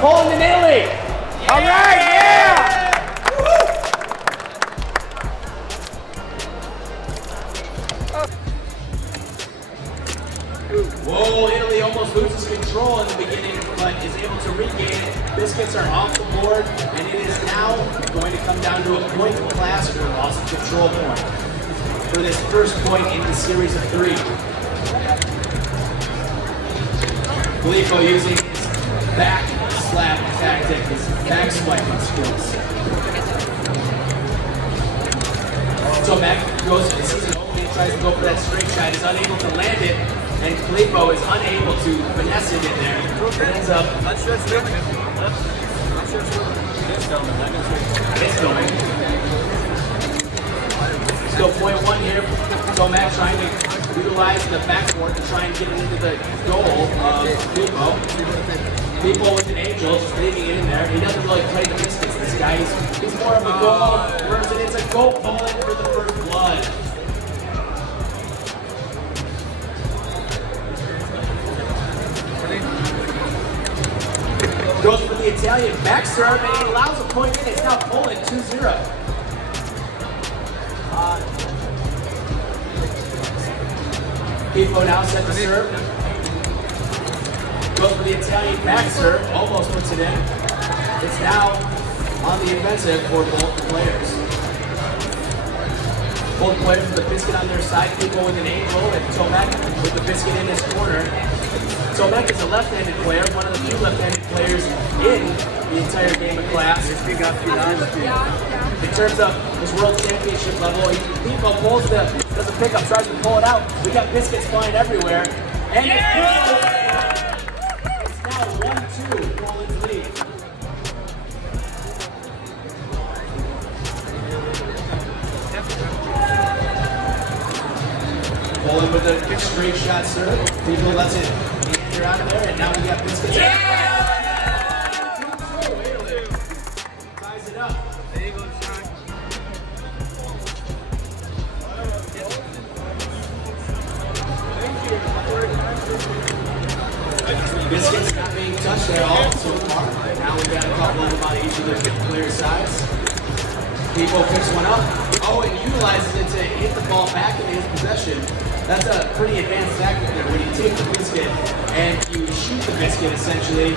Poland and Italy. All right, yeah! Whoa, Italy almost loses control in the beginning, but is able to regain it. Biscuits are off the board, and it is now going to come down to a point of KLASK or loss of control point for this first point in the series of 3. Filippo using his back slap tactic, his back swiping skills. So Mac goes for the season only and tries to go for that straight shot, is unable to land it. And Filippo is unable to finesse it in there. It ends up it's going. Still point 1 here. So Matt trying to utilize the backboard to try and get it into the goal of Filippo. Filippo with an angel, just leaving it in there. He doesn't really play the biscuits, this guy. He's more of a goal person. It's a goal Poland for the first blood. Goes for the Italian back serve, and he allows a point in. It's now Poland 2-0. Filippo now set the serve. Goes for the Italian back serve, almost puts it in. It's now on the offensive for both players. Both players with the biscuit on their side. Filippo with an angel, and Tomek with the biscuit in his corner. Tomek is a left-handed player, one of the few left-handed players in the entire game of KLASK. In terms of his world championship level, Filippo does a pickup, tries to pull it out. We got biscuits flying everywhere. And it's now 1-2, Poland's lead. Poland with a straight shot serve. Filippo lets it out of there, and now we got biscuits. Ties it up. There you go, Sean. Biscuits not being touched at all so far. Now we've got a couple of them on each of the player sides. Filippo picks one up. Oh, and utilizes it to hit the ball back into his possession. That's a pretty advanced tactic there, when you take the biscuit and you shoot the biscuit essentially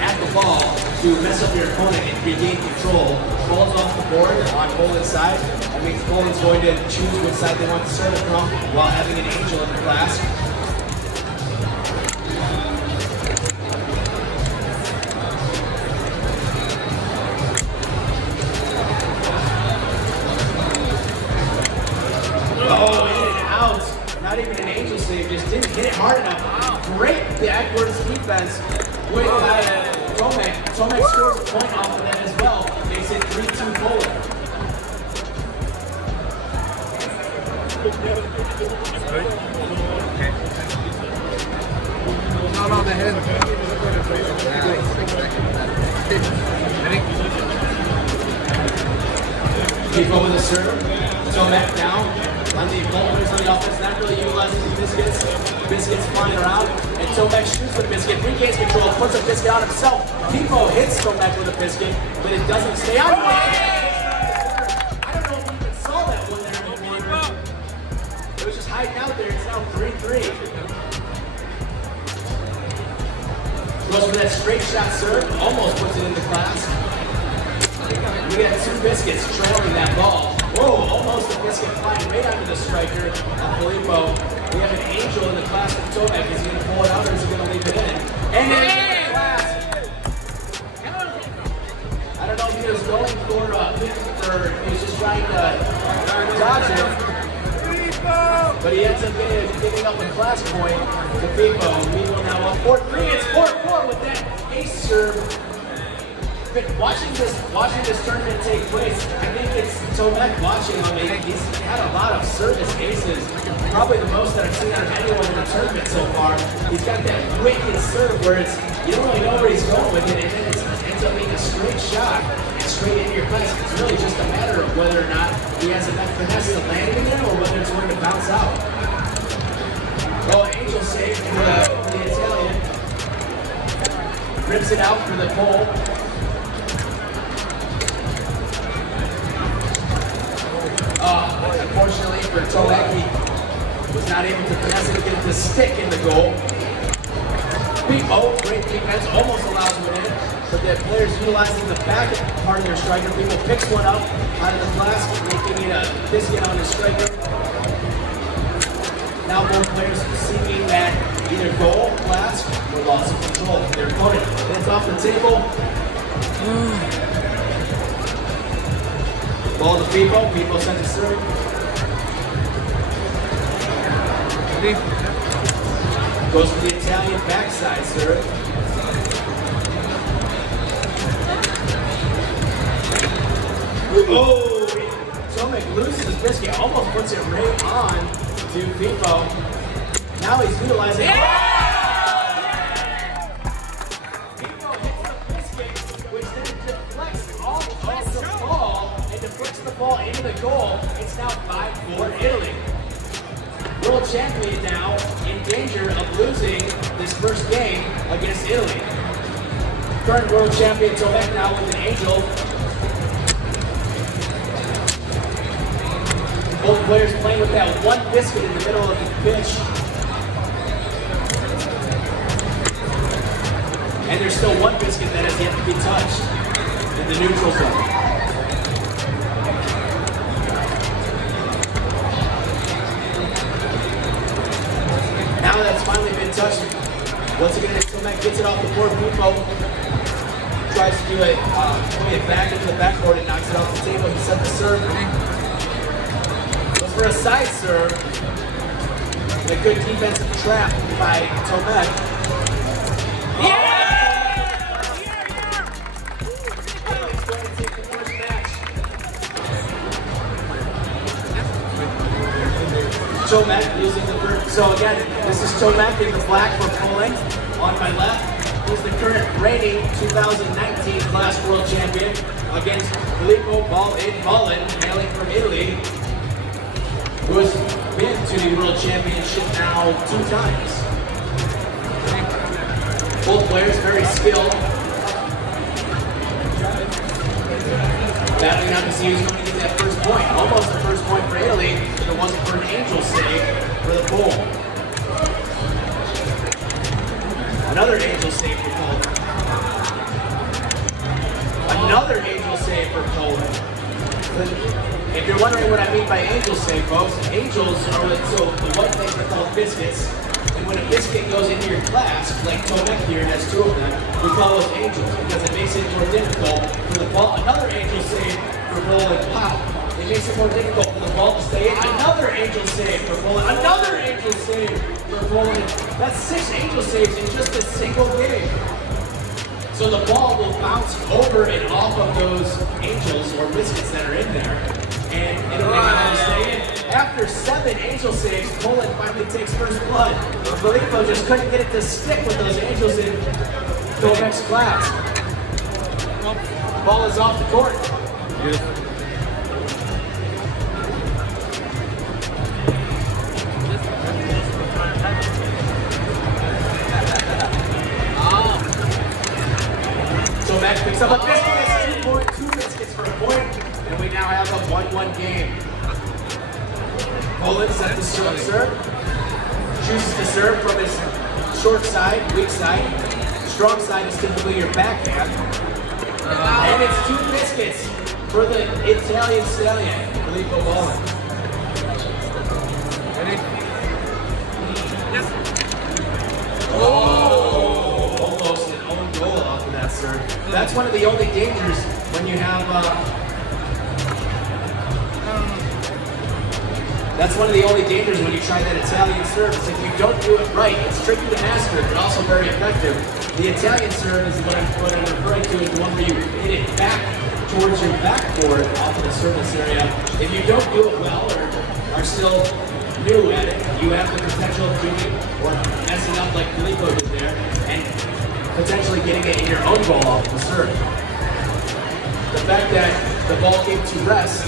at the ball to mess up your opponent and regain control. Ball's off the board on Poland's side. That means Poland's going to choose which side they want to serve it from while having an angel in the KLASK. Oh, in and out. Not even an angel save, just didn't hit it hard enough. Great backwards defense with Tomek. Tomek scores a point off of that as well. Makes it 3-2 Poland. Not on the head. Filippo with a serve. Tomek down. On the players on the offense, not really utilizing the biscuits. Biscuits flying around, and Tomek shoots the biscuit, regains control, puts a biscuit on himself. Filippo hits Tomek with a biscuit, but it doesn't stay on. I don't know if you even saw that one there. It was just hiding out there. It's now 3-3. Goes for that straight shot serve, almost puts it in the KLASK. We got 2 biscuits trailing that ball. Whoa, almost a biscuit flying right onto the striker of Filippo. We have an angel in the KLASK of Tomek. Is he going to pull it out or is he going to leave it in? And then KLASK. I don't know if he was going for he was just trying to dodge it. But he ends up giving up a KLASK point to Filippo. We will now up 4-3. It's 4-4 with that ace serve. Watching this tournament take place, I think it's Tomek watching him. He's had a lot of service aces, probably the most that I've seen out of anyone in the tournament so far. He's got that wicked serve where you don't really know where he's going with it, and then it ends up being a straight shot and straight into your KLASK. It's really just a matter of whether or not he has enough finesse to land it in or whether it's going to bounce out. Oh, angel save for the Italian. rips it out for the pole. Unfortunately for Tomek, he was not able to finesse it and get it to stick in the goal. Filipo, great defense, almost allows him in, but the players utilizing the back part of their striker. Filipo picks one up out of the KLASK, making it a biscuit on his striker. Now both players seeking that either goal, KLASK, or loss of control of their opponent. It's off the table. Ball to Filipo. Filipo sent to serve. Goes for the Italian backside serve. Oh! Tomek loses his biscuit, almost puts it right on to Filipo. Now he's utilizing. Yeah! Filipo hits the biscuit, which then deflects off of the ball and deflects the ball into the goal. It's now 5-4 Italy. World champion now in danger of losing this first game against Italy. Current world champion Tomek now with an angel. Both players playing with that one biscuit in the middle of the pitch. And there's still one biscuit that has yet to be touched in the neutral zone. Now that's finally been touched. Once again, Tomek gets it off the board. Filipo tries to do it, putting it back into the backboard and knocks it off the table. He set the serve. Goes for a side serve. A good defensive trap by Tomek. Yeah! He's going to take the first match. Tomek using the first. So again, this is Tomek in the black for Poland. On my left, he's the current reigning 2019 KLASK World Champion against Filippo Ballin, hailing from Italy, who has been to the World Championship now 2 times. Both players very skilled. Battling out to see who's going to get that first point. Almost the first point for Italy, if it wasn't for an angel save for the pole. Another angel save for Poland. Another angel save for Poland. If you're wondering what I mean by angel save, folks, angels are so the white things are called biscuits. And when a biscuit goes into your KLASK, like Tomek here has 2 of them, we call those angels because it makes it more difficult for the ball. Another angel save for Poland. Wow. It makes it more difficult for the ball to stay in. Another angel save for Poland. Another angel save for Poland. That's 6 angel saves in just a single game. So the ball will bounce over and off of those angels or biscuits that are in there. And it'll make it stay in. After 7 angel saves, Poland finally takes first blood. Filipo just couldn't get it to stick with those angels in Tomek's KLASK. Ball is off the court. Beautiful. Tomek picks up a biscuit. It's 2 biscuits for a point. And we now have a 1-1 game. Poland set to serve. Chooses to serve from his short side, weak side. Strong side is typically your backhand. And it's 2 biscuits for the Italian stallion, Filippо Ballin. Oh! Almost an own goal off of that serve. That's one of the only dangers when you have that's one of the only dangers when you try that Italian serve. Is if you don't do it right, it's tricky to master, but also very effective. The Italian serve is what I'm referring to, is the one where you hit it back towards your backboard off of the service area. If you don't do it well or are still new at it, you have the potential of doing or messing up like Filipo did there, and potentially getting it in your own goal off the serve. The fact that the ball came to rest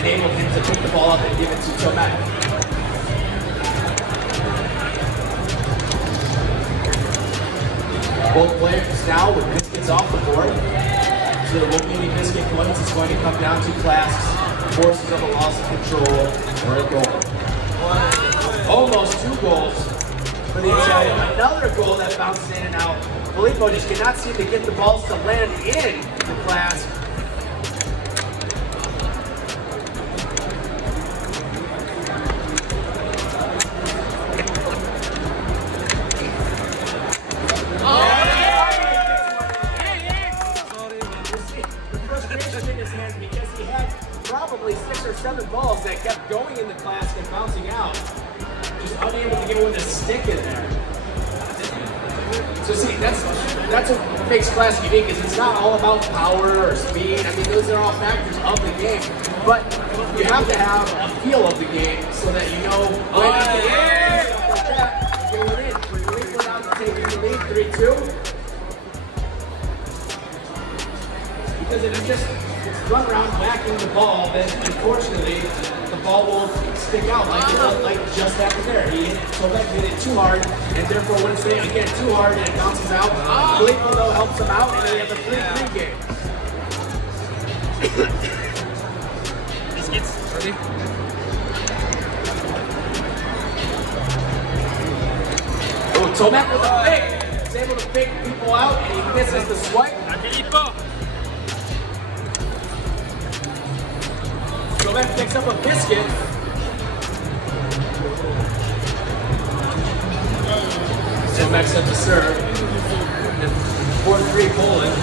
enabled him to pick the ball up and give it to Tomek. Both players now with biscuits off the board. So there won't be any biscuit points. It's going to come down to KLASK's forces of a loss of control or a goal. Almost 2 goals for the Italian. Another goal that bounces in and out. Filippo just cannot seem to get the balls to land in the KLASK. Because he had probably 6 or 7 balls that kept going in the KLASK and bouncing out. Just unable to get one to stick in there. So see, that's what makes KLASK unique, is it's not all about power or speed. I mean, those are all factors of the game. But you have to have a feel of the game so that you know when to get stuff like that, get one in. We're down to taking the lead, 3-2. Because if you just run around whacking the ball, then unfortunately the ball won't stick out like just happened there. Tomek hit it too hard, and therefore when it's hit again too hard and it bounces out, Filippo though helps him out, and then you have a 3-3 game. Biscuits, ready? Oh, Tomek with a fake. He's able to fake people out, and he misses the swipe. Filippo! Tomek picks up a biscuit. Tomek set the serve. 4-3 Poland.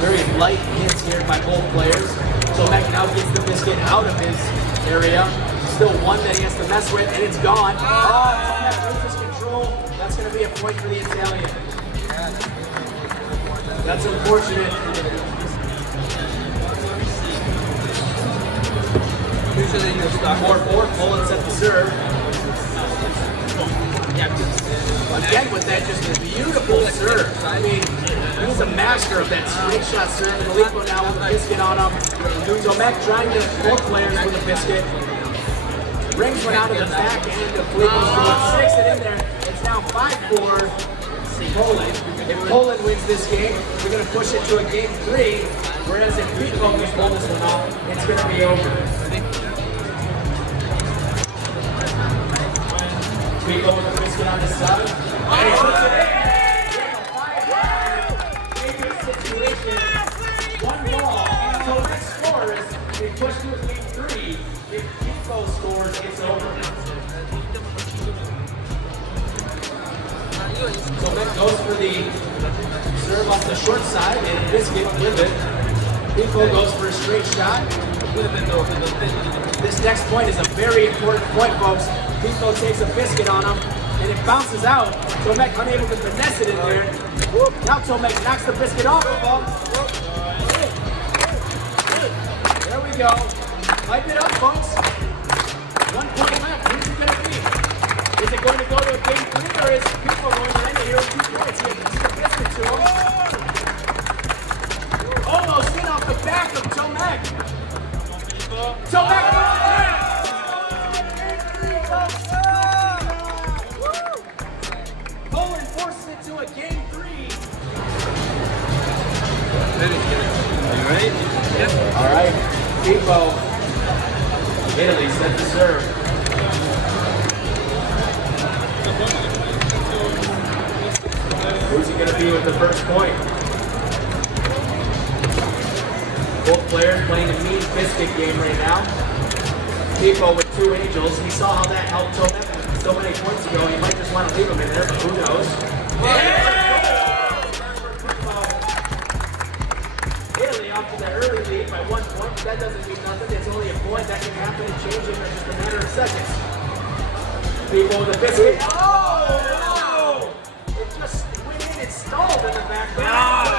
Very light hits here by both players. Tomek now gets the biscuit out of his area. Still one that he has to mess with, and it's gone. Oh, Tomek loses control. That's going to be a point for the Italian. That's unfortunate. 4-4, Poland set the serve. Again with that just a beautiful serve. I mean, he's a master of that straight shot serve. Filippo now with a biscuit on him. Tomek trying to both players with a biscuit. Brings one out of the back end of Filippo's goal. 6 it in there. It's now 5-4. Poland. If Poland wins this game, we're going to push it to a game 3, whereas if Filippo can pull this one off, it's going to be over. Filippo with the biscuit on his side. And he puts it in. Game situation. 1 ball. Tomek scores. They push to a game 3. If Filippo scores, it's over. Tomek goes for the serve off the short side, and a biscuit with it. Filippo goes for a straight shot. This next point is a very important point, folks. Filippo takes a biscuit on him, and it bounces out. Tomek unable to finesse it in there. Now Tomek knocks the biscuit off of him. There we go. Pipe it up, folks. 1 point left. Who's it going to be? Is it going to go to a game 3, or is Filippo going to end it here with 2 points? He gets the biscuit to him. Almost in off the back of Tomek. Tomek goes in! Poland forces it to a game 3. Are you ready? Yep. All right, Filippo. Italy set the serve. Who's he going to be with the first point? Both players playing a mean biscuit game right now. Filippo with 2 angels. We saw how that helped Tomek so many points ago. He might just want to leave him in there, but who knows? Italy off to the early lead by 1 point. That doesn't mean nothing. It's only a point that can happen and change in just a matter of seconds. Filippo with a biscuit. Oh! It just went in and stalled in the background.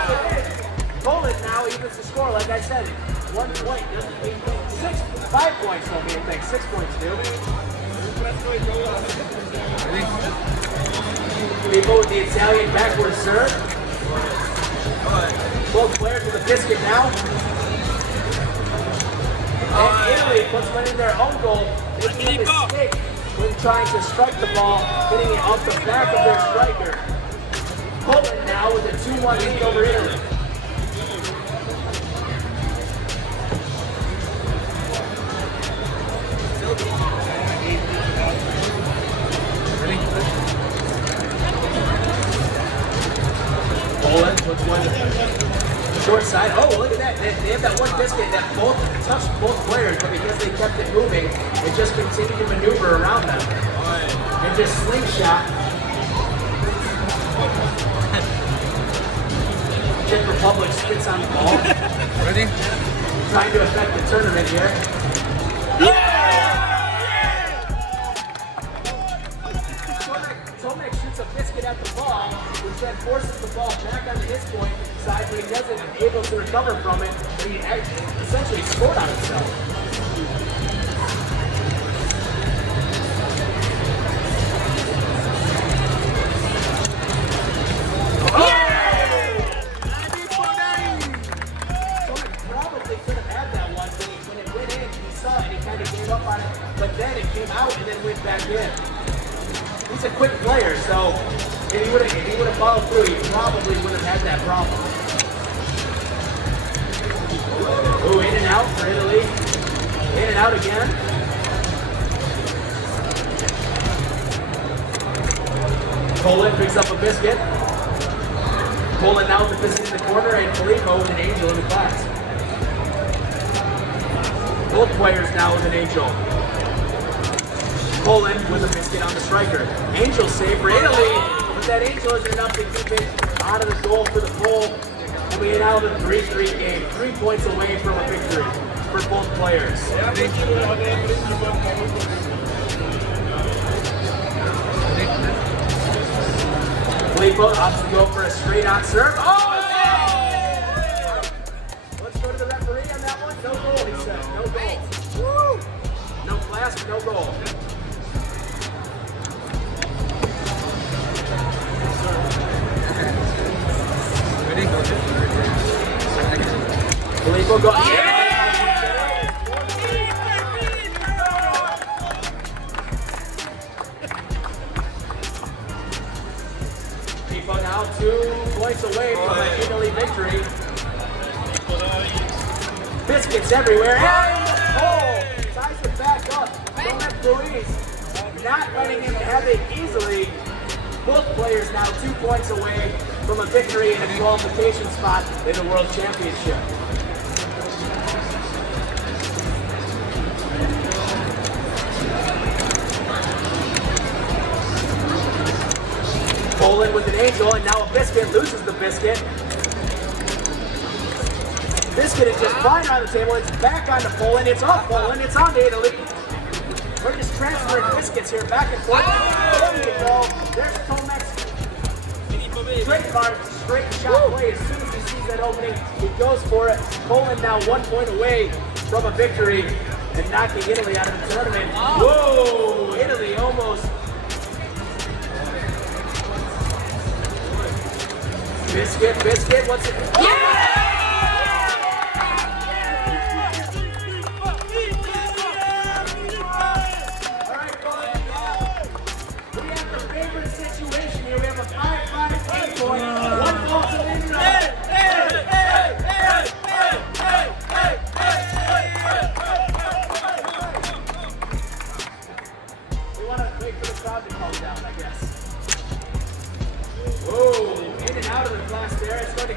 Poland now evens the score, like I said. 1 point doesn't mean 5 points don't mean anything. 6 points do. Filippo with the Italian backward serve. Both players with a biscuit now. And Italy puts one in their own goal. making a mistake when trying to strike the ball, hitting it off the back of their striker. Poland now with a 2-1 lead over Italy. Poland puts one short side. Oh, look at that. They have that one biscuit that both touched both players, but because they kept it moving, it just continued to maneuver around them. And just slingshot. Czech Republic spits on the ball. Ready? Trying to affect the tournament here. Tomek shoots a biscuit at the ball, which then forces the ball back onto his point side, but he doesn't able to recover from it, and he essentially scored on himself. But then it came out and then went back in. He's a quick player, so if he would have followed through, he probably would have had that problem. Ooh, in and out for Italy. In and out again. Poland picks up a biscuit. Poland now with the biscuit in the corner, and Filippo with an angel in the class. Both players now with an angel. Poland with a biscuit on the striker. Angel save for Italy, but that angel isn't enough to keep it out of the goal for the goal. And we now have a 3-3 game, 3 points away from a victory for both players. Filippo opts to go for a straight on serve. Oh! Let's go to the referee on that one. No goal, he said. No goal. Woo! No KLASK, no goal. Ready? Filippo go. Yeah! Filippo now 2 points away from an Italy victory. Biscuits everywhere. And ties it back up. Tomashem Prойssom not letting him have it easily. Both players now 2 points away from a victory and a qualification spot in the World Championship. Poland with an angel, and now a biscuit loses the biscuit. Biscuit is just flying around the table. It's back onto Poland. It's off Poland. It's on to Italy. We're just transferring biscuits here back and forth. There you go. There's Tomek's trademark straight shot play. As soon as he sees that opening, he goes for it. Poland now 1 point away from a victory and knocking Italy out of the tournament. Whoa! Italy almost. Biscuit, what's it? Yeah!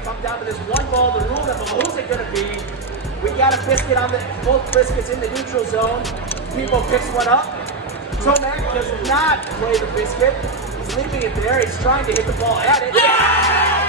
Come down to this one ball, the rule of who's it going to be? We got a biscuit on both biscuits in the neutral zone. Filippo picks one up. Tomek does not play the biscuit. He's leaving it there. He's trying to hit the ball at it. Yeah!